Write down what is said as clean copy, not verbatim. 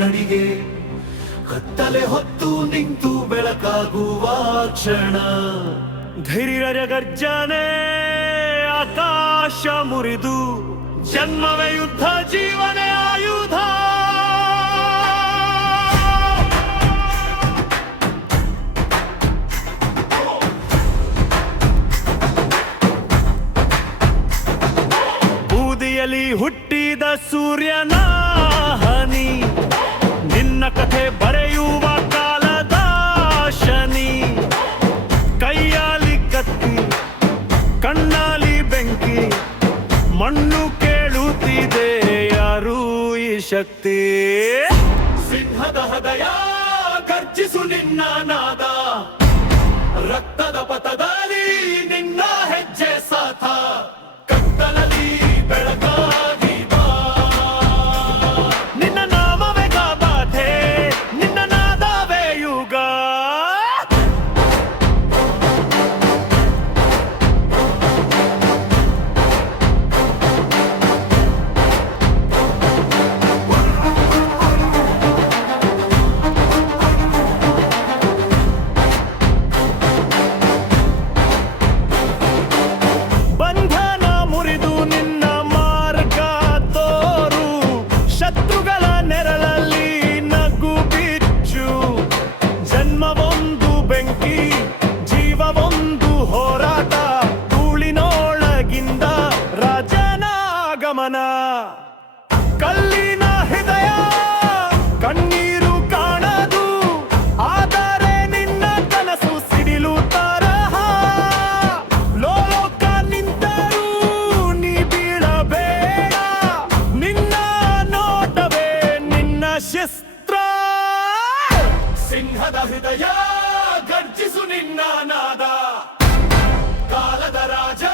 ನಡಿಗೆ ಕತ್ತಲೆ ಹೊತ್ತು ನಿಂತು ಬೆಳಕಾಗುವ ಕ್ಷಣ. ಧೈರ್ಯರ ಗರ್ಜನೆ ಆಕಾಶ ಮುರಿದು ಜನ್ಮವೇ ಯುದ್ಧ ಜೀವನೇ ಆಯುಧ. ಬೂದಿಯಲ್ಲಿ ಹುಟ್ಟಿದ ಸೂರ್ಯನ ಹನಿ, ನಿನ್ನ ಕಥೆ ಬರೆಯುವ ಕಾಲದ ಶನಿ. ಕೈಯಾಲಿ ಕತ್ತಿ ಕಣ್ಣಾಲಿ ಬೆಂಕಿ, ಮಣ್ಣು ಕೇಳುತ್ತಿದೆ ಯಾರು ಈ ಶಕ್ತಿ. ಸಿಂಹದ ಹೃದಯ ಗರ್ಜಿಸು ನಿನ್ನ ನಾದ, ರಕ್ತದ ಪಥದಲ್ಲಿ ನಿನ್ನ ಹೆಜ್ಜೆ ಸಾಥ. ಕತ್ತಲಲ್ಲಿ ಬೆಳಕಾಗಿ ಬಾ, ನಿನ್ನ ನಾಮವೇ ಗಾಬಾಧೆ, ನಿನ್ನ ನಾದವೇ ಯುಗ. ಬಂಧನ ಮುರಿದು ನಿನ್ನ ಮಾರ್ಗ ತೋರು, ಶತ್ರುಗಳ ನೆರಳಲ್ಲಿ ನಗು ಬಿಚ್ಚು. ಜನ್ಮವೊಂದು ಬೆಂಕಿ, ಜೀವವೊಂದು ಹೋರಾಟ, ಧೂಳಿನೊಳಗಿಂದ ರಾಜನ ಆಗಮನ. ಕಲ್ಲಿನ ಹೃದಯ ಕಣ್ಣೀರು ಕಾಣದು, ಆದರೆ ನಿನ್ನ ಕನಸು ಸಿಡಿಲು ತರಹ. ಲೋಕ ನಿಂತರೂ ನೀ ಬೀಳಬೇಡ, ನಿನ್ನ ನೋಟವೇ ನಿನ್ನ ಶಸ್ತ್ರ. ಸಿಂಹದ ಹೃದಯ ಗರ್ಜಿಸು ನಿನ್ನ ನಾದ, ಕಾಲದ ರಾಜ